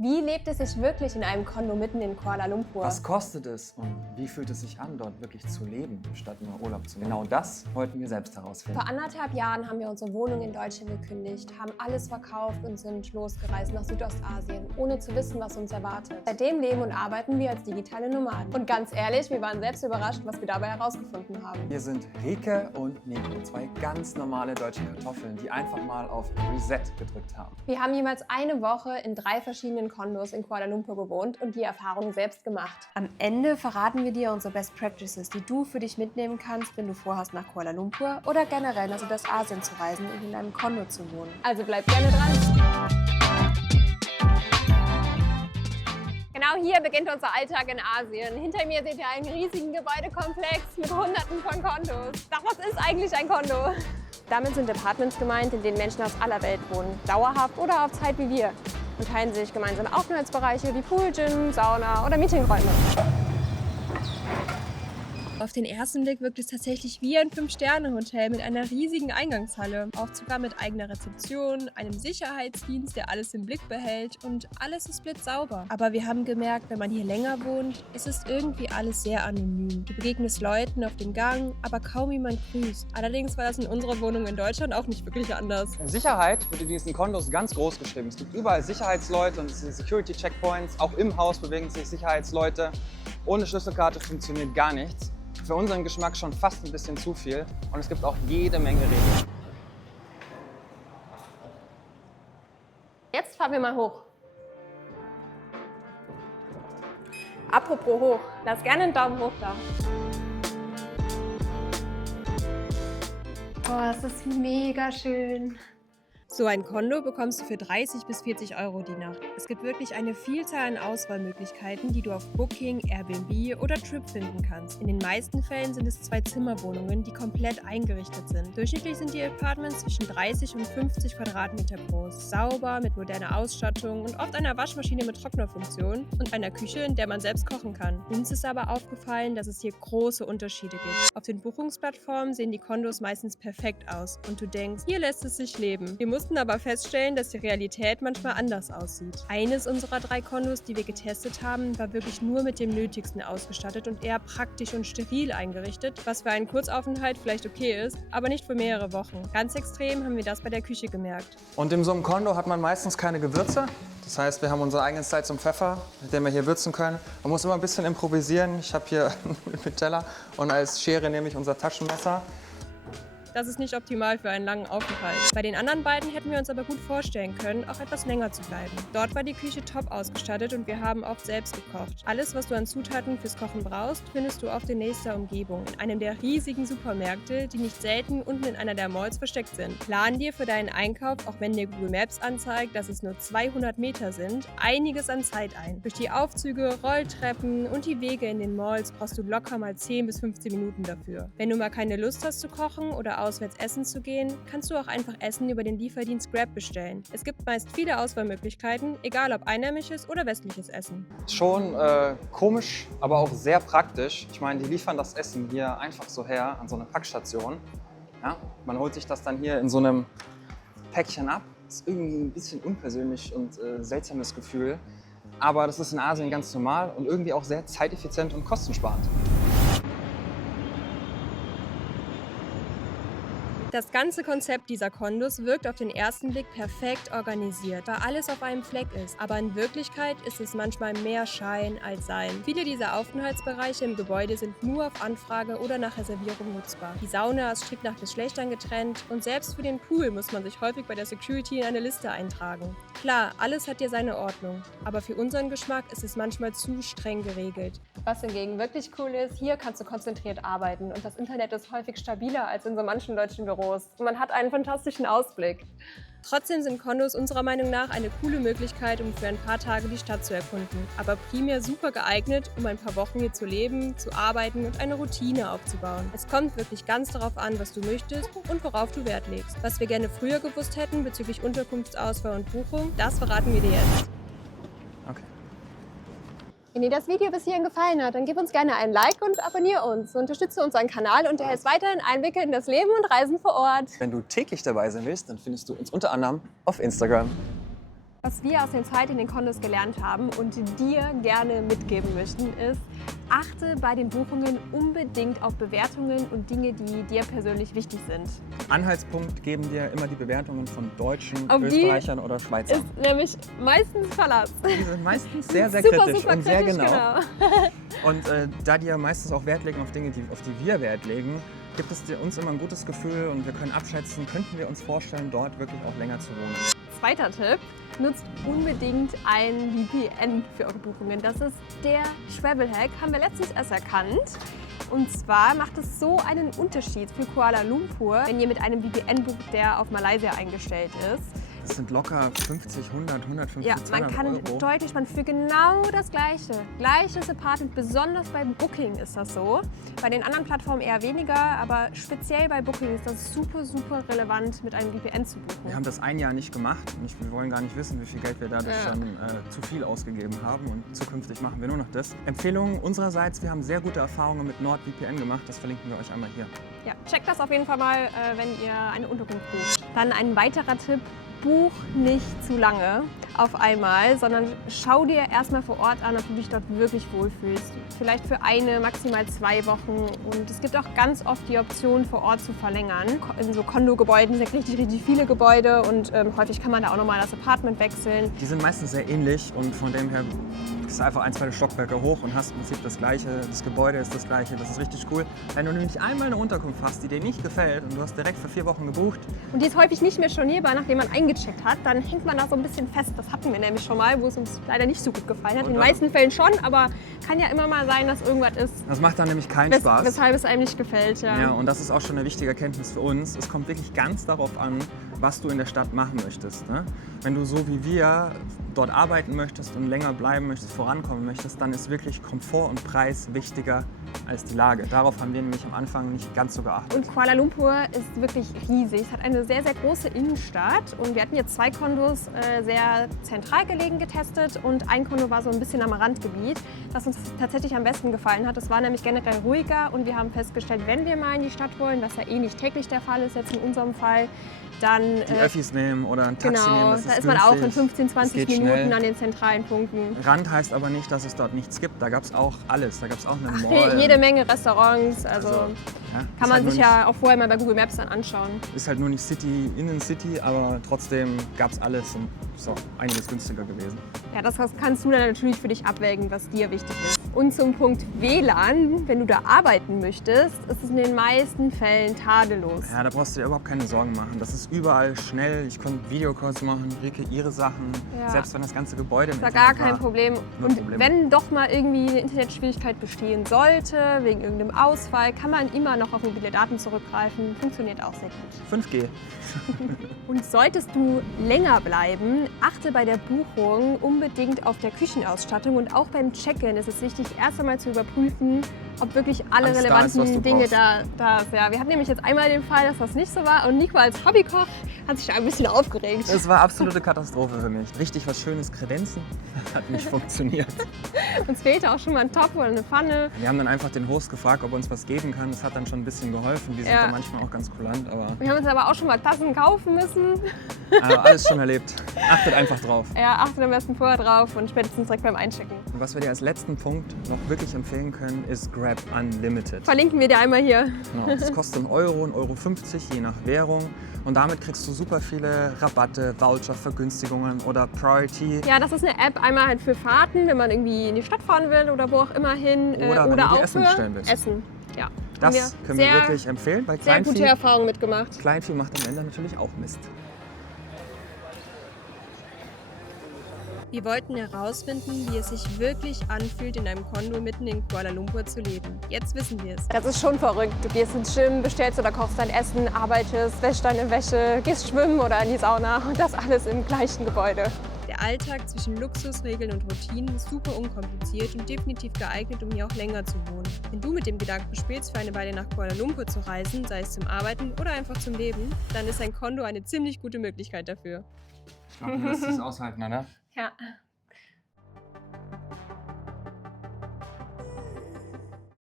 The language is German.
Wie lebt es sich wirklich in einem Kondo mitten in Kuala Lumpur? Was kostet es und wie fühlt es sich an, dort wirklich zu leben, statt nur Urlaub zu nehmen? Genau das wollten wir selbst herausfinden. Vor 1,5 Jahren haben wir unsere Wohnung in Deutschland gekündigt, haben alles verkauft und sind losgereist nach Südostasien, ohne zu wissen, was uns erwartet. Seitdem leben und arbeiten wir als digitale Nomaden. Und ganz ehrlich, wir waren selbst überrascht, was wir dabei herausgefunden haben. Wir sind Rike und Nico, zwei ganz normale deutsche Kartoffeln, die einfach mal auf Reset gedrückt haben. Wir haben jeweils eine Woche in 3 verschiedenen Kondos in Kuala Lumpur gewohnt und die Erfahrung selbst gemacht. Am Ende verraten wir dir unsere Best Practices, die du für dich mitnehmen kannst, wenn du vorhast, nach Kuala Lumpur oder generell nach Südostasien zu reisen und in einem Kondo zu wohnen. Also bleib gerne dran! Genau hier beginnt unser Alltag in Asien. Hinter mir seht ihr einen riesigen Gebäudekomplex mit Hunderten von Kondos. Doch was ist eigentlich ein Kondo? Damit sind Apartments gemeint, in denen Menschen aus aller Welt wohnen, dauerhaft oder auf Zeit wie wir, und teilen sich gemeinsame Aufenthaltsbereiche wie Pool, Gym, Sauna oder Meetingräume. Auf den ersten Blick wirkt es tatsächlich wie ein 5-Sterne-Hotel mit einer riesigen Eingangshalle, oft sogar mit eigener Rezeption, einem Sicherheitsdienst, der alles im Blick behält, und alles ist blitzsauber. Aber wir haben gemerkt, wenn man hier länger wohnt, ist es irgendwie alles sehr anonym. Du begegnest Leuten auf dem Gang, aber kaum jemand grüßt. Allerdings war das in unserer Wohnung in Deutschland auch nicht wirklich anders. Sicherheit wird in diesen Kondos ganz groß geschrieben. Es gibt überall Sicherheitsleute und Security-Checkpoints. Auch im Haus bewegen sich Sicherheitsleute. Ohne Schlüsselkarte funktioniert gar nichts. Für unseren Geschmack schon fast ein bisschen zu viel. Und es gibt auch jede Menge Regeln. Jetzt fahren wir mal hoch. Apropos hoch, lass gerne einen Daumen hoch da. Oh, es ist mega schön. So ein Kondo bekommst du für 30 bis 40 Euro die Nacht. Es gibt wirklich eine Vielzahl an Auswahlmöglichkeiten, die du auf Booking, Airbnb oder Trip finden kannst. In den meisten Fällen sind es 2-Zimmer-Wohnungen, die komplett eingerichtet sind. Durchschnittlich sind die Apartments zwischen 30 und 50 Quadratmeter groß, sauber, mit moderner Ausstattung und oft einer Waschmaschine mit Trocknerfunktion und einer Küche, in der man selbst kochen kann. Uns ist aber aufgefallen, dass es hier große Unterschiede gibt. Auf den Buchungsplattformen sehen die Kondos meistens perfekt aus und du denkst, hier lässt es sich leben. Wir mussten aber feststellen, dass die Realität manchmal anders aussieht. Eines unserer 3 Kondos, die wir getestet haben, war wirklich nur mit dem Nötigsten ausgestattet und eher praktisch und steril eingerichtet, was für einen Kurzaufenthalt vielleicht okay ist, aber nicht für mehrere Wochen. Ganz extrem haben wir das bei der Küche gemerkt. Und in so einem Kondo hat man meistens keine Gewürze. Das heißt, wir haben unser eigenes Salz und Pfeffer, mit dem wir hier würzen können. Man muss immer ein bisschen improvisieren. Ich habe hier einen Teller und als Schere nehme ich unser Taschenmesser. Das ist nicht optimal für einen langen Aufenthalt. Bei den anderen beiden hätten wir uns aber gut vorstellen können, auch etwas länger zu bleiben. Dort war die Küche top ausgestattet und wir haben oft selbst gekocht. Alles, was du an Zutaten fürs Kochen brauchst, findest du oft in nächster Umgebung, in einem der riesigen Supermärkte, die nicht selten unten in einer der Malls versteckt sind. Plan dir für deinen Einkauf, auch wenn dir Google Maps anzeigt, dass es nur 200 Meter sind, einiges an Zeit ein. Durch die Aufzüge, Rolltreppen und die Wege in den Malls brauchst du locker mal 10 bis 15 Minuten dafür. Wenn du mal keine Lust hast zu kochen oder auswärts essen zu gehen, kannst du auch einfach Essen über den Lieferdienst Grab bestellen. Es gibt meist viele Auswahlmöglichkeiten, egal ob einheimisches oder westliches Essen. Schon komisch, aber auch sehr praktisch. Ich meine, die liefern das Essen hier einfach so her an so einer Packstation. Ja? Man holt sich das dann hier in so einem Päckchen ab. Das ist irgendwie ein bisschen unpersönlich und seltsames Gefühl. Aber das ist in Asien ganz normal und irgendwie auch sehr zeiteffizient und kostensparend. Das ganze Konzept dieser Kondos wirkt auf den ersten Blick perfekt organisiert, weil alles auf einem Fleck ist. Aber in Wirklichkeit ist es manchmal mehr Schein als Sein. Viele dieser Aufenthaltsbereiche im Gebäude sind nur auf Anfrage oder nach Reservierung nutzbar. Die Sauna ist strikt nach Geschlechtern getrennt und selbst für den Pool muss man sich häufig bei der Security in eine Liste eintragen. Klar, alles hat hier seine Ordnung, aber für unseren Geschmack ist es manchmal zu streng geregelt. Was hingegen wirklich cool ist, hier kannst du konzentriert arbeiten und das Internet ist häufig stabiler als in so manchen deutschen Büros. Und man hat einen fantastischen Ausblick. Trotzdem sind Kondos unserer Meinung nach eine coole Möglichkeit, um für ein paar Tage die Stadt zu erkunden. Aber primär super geeignet, um ein paar Wochen hier zu leben, zu arbeiten und eine Routine aufzubauen. Es kommt wirklich ganz darauf an, was du möchtest und worauf du Wert legst. Was wir gerne früher gewusst hätten bezüglich Unterkunftsauswahl und Buchung, das verraten wir dir jetzt. Okay. Wenn dir das Video bis hierhin gefallen hat, dann gib uns gerne ein Like und abonniere uns. Unterstütze unseren Kanal und erhältst weiterhin Einblicke in das Leben und Reisen vor Ort. Wenn du täglich dabei sein willst, dann findest du uns unter anderem auf Instagram. Was wir aus der Zeit in den Kondos gelernt haben und dir gerne mitgeben möchten, ist, achte bei den Buchungen unbedingt auf Bewertungen und Dinge, die dir persönlich wichtig sind. Anhaltspunkt geben dir immer die Bewertungen von Deutschen, Auf die Österreichern oder Schweizern. Ist nämlich meistens Verlass. Die sind meistens sehr, sehr Super, kritisch super und sehr kritisch, genau. Und da die ja meistens auch Wert legen auf Dinge, auf die wir Wert legen, gibt es uns immer ein gutes Gefühl und wir können abschätzen, könnten wir uns vorstellen, dort wirklich auch länger zu wohnen. Zweiter Tipp, nutzt unbedingt ein VPN für eure Buchungen. Das ist der Travel-Hack, haben wir letztens erst erkannt. Und zwar macht es so einen Unterschied für Kuala Lumpur, wenn ihr mit einem VPN bucht, der auf Malaysia eingestellt ist. Das sind locker 50, 100, 150, Ja, man 200 kann Euro. deutlich, man für genau das gleiches Apartment, besonders bei Booking ist das so. Bei den anderen Plattformen eher weniger, aber speziell bei Booking ist das super, super relevant, mit einem VPN zu buchen. Wir haben das ein Jahr nicht gemacht und wir wollen gar nicht wissen, wie viel Geld wir dadurch dann zu viel ausgegeben haben und zukünftig machen wir nur noch das. Empfehlung unsererseits, wir haben sehr gute Erfahrungen mit NordVPN gemacht, das verlinken wir euch einmal hier. Ja, checkt das auf jeden Fall mal, wenn ihr eine Unterkunft bucht. Dann ein weiterer Tipp. Buch nicht zu lange auf einmal, sondern schau dir erstmal vor Ort an, ob du dich dort wirklich wohlfühlst. Vielleicht für eine, maximal 2 Wochen. Und es gibt auch ganz oft die Option, vor Ort zu verlängern. In so Kondo-Gebäuden sind richtig, richtig viele Gebäude und häufig kann man da auch nochmal das Apartment wechseln. Die sind meistens sehr ähnlich und von dem her gehst du einfach 1, 2 Stockwerke hoch und hast im Prinzip das Gleiche. Das Gebäude ist das Gleiche, das ist richtig cool. Wenn du nämlich einmal eine Unterkunft hast, die dir nicht gefällt und du hast direkt für 4 Wochen gebucht. Und die ist häufig nicht mehr stornierbar, nachdem man eingecheckt hat, dann hängt man da so ein bisschen fest. Das hatten wir nämlich schon mal, wo es uns leider nicht so gut gefallen hat. In den meisten Fällen schon, aber kann ja immer mal sein, dass irgendwas ist, Das macht dann nämlich keinen Spaß. weshalb es einem nicht gefällt. Ja, und das ist auch schon eine wichtige Erkenntnis für uns. Es kommt wirklich ganz darauf an, was du in der Stadt machen möchtest. Ne? Wenn du so wie wir dort arbeiten möchtest und länger bleiben möchtest, vorankommen möchtest, dann ist wirklich Komfort und Preis wichtiger als die Lage. Darauf haben wir nämlich am Anfang nicht ganz so geachtet. Und Kuala Lumpur ist wirklich riesig. Es hat eine sehr, sehr große Innenstadt. Und wir hatten jetzt 2 Kondos sehr zentral gelegen getestet und ein Kondo war so ein bisschen am Randgebiet, das uns tatsächlich am besten gefallen hat. Das war nämlich generell ruhiger und wir haben festgestellt, wenn wir mal in die Stadt wollen, was ja eh nicht täglich der Fall ist jetzt in unserem Fall, dann die Öffis nehmen oder ein Taxi nehmen, das da ist ist man auch in günstig. 15, 20 Es geht Minuten schnell. an den zentralen Punkten. Rand heißt aber nicht, dass es dort nichts gibt. Da gab es auch alles. Da gab es auch eine Mall. Jede Menge Restaurants, also ja, kann man sich ja auch vorher mal bei Google Maps dann anschauen. Ist halt nur nicht City, Innencity, aber trotzdem gab es alles und ist auch einiges günstiger gewesen. Ja, das kannst du dann natürlich für dich abwägen, was dir wichtig ist. Und zum Punkt WLAN, wenn du da arbeiten möchtest, ist es in den meisten Fällen tadellos. Ja, da brauchst du dir überhaupt keine Sorgen machen. Das ist überall schnell. Ich konnte Videocalls machen, Rike ihre Sachen, Ja. selbst wenn das ganze Gebäude im Das ist da gar Internet kein Problem. Null Und Probleme. wenn doch mal irgendwie eine Internetschwierigkeit bestehen sollte, wegen irgendeinem Ausfall, kann man immer noch auf mobile Daten zurückgreifen. Funktioniert auch sehr gut. 5G. Und solltest du länger bleiben, achte bei der Buchung unbedingt auf der Küchenausstattung und auch beim Check-in ist es wichtig, erst einmal zu überprüfen, ob wirklich alle Alles da ist, relevanten was du Dinge brauchst. da sind. Ja, wir hatten nämlich jetzt einmal den Fall, dass das nicht so war und Nico als Hobbykoch hat sich da ein bisschen aufgeregt. Es war absolute Katastrophe für mich. Richtig was Schönes kredenzen, hat nicht funktioniert. Uns fehlte auch schon mal ein Topf oder eine Pfanne. Wir haben dann einfach den Host gefragt, ob er uns was geben kann. Das hat dann schon ein bisschen geholfen. Die sind Ja. da manchmal auch ganz kulant, aber Wir haben uns aber auch schon mal Tassen kaufen müssen. alles schon erlebt. Achtet einfach drauf. Ja, achtet am besten vorher drauf und spätestens direkt beim Einchecken. Und was wir dir als letzten Punkt noch wirklich empfehlen können, ist Grab Unlimited. Verlinken wir dir einmal hier. Genau, das kostet 1 Euro, 1,50 Euro, je nach Währung. Und damit kriegst du super viele Rabatte, Voucher, Vergünstigungen oder Priority. Ja, das ist eine App einmal halt für Fahrten, wenn man irgendwie in die Stadt fahren will oder wo auch immer hin. Oder wenn du dir auch Essen für bestellen willst. Essen. Ja. Haben Das können wir sehr, wirklich empfehlen. Bei sehr gute Kleinvieh, Erfahrungen mitgemacht. Kleinvieh macht am Ende natürlich auch Mist. Wir wollten herausfinden, wie es sich wirklich anfühlt, in einem Kondo mitten in Kuala Lumpur zu leben. Jetzt wissen wir es. Das ist schon verrückt. Du gehst ins Gym, bestellst oder kochst dein Essen, arbeitest, wäschst deine Wäsche, gehst schwimmen oder in die Sauna und das alles im gleichen Gebäude. Der Alltag zwischen Luxusregeln und Routinen ist super unkompliziert und definitiv geeignet, um hier auch länger zu wohnen. Wenn du mit dem Gedanken spielst, für eine Weile nach Kuala Lumpur zu reisen, sei es zum Arbeiten oder einfach zum Leben, dann ist ein Kondo eine ziemlich gute Möglichkeit dafür. Ich glaube, du wirst es aushalten, oder? Ja.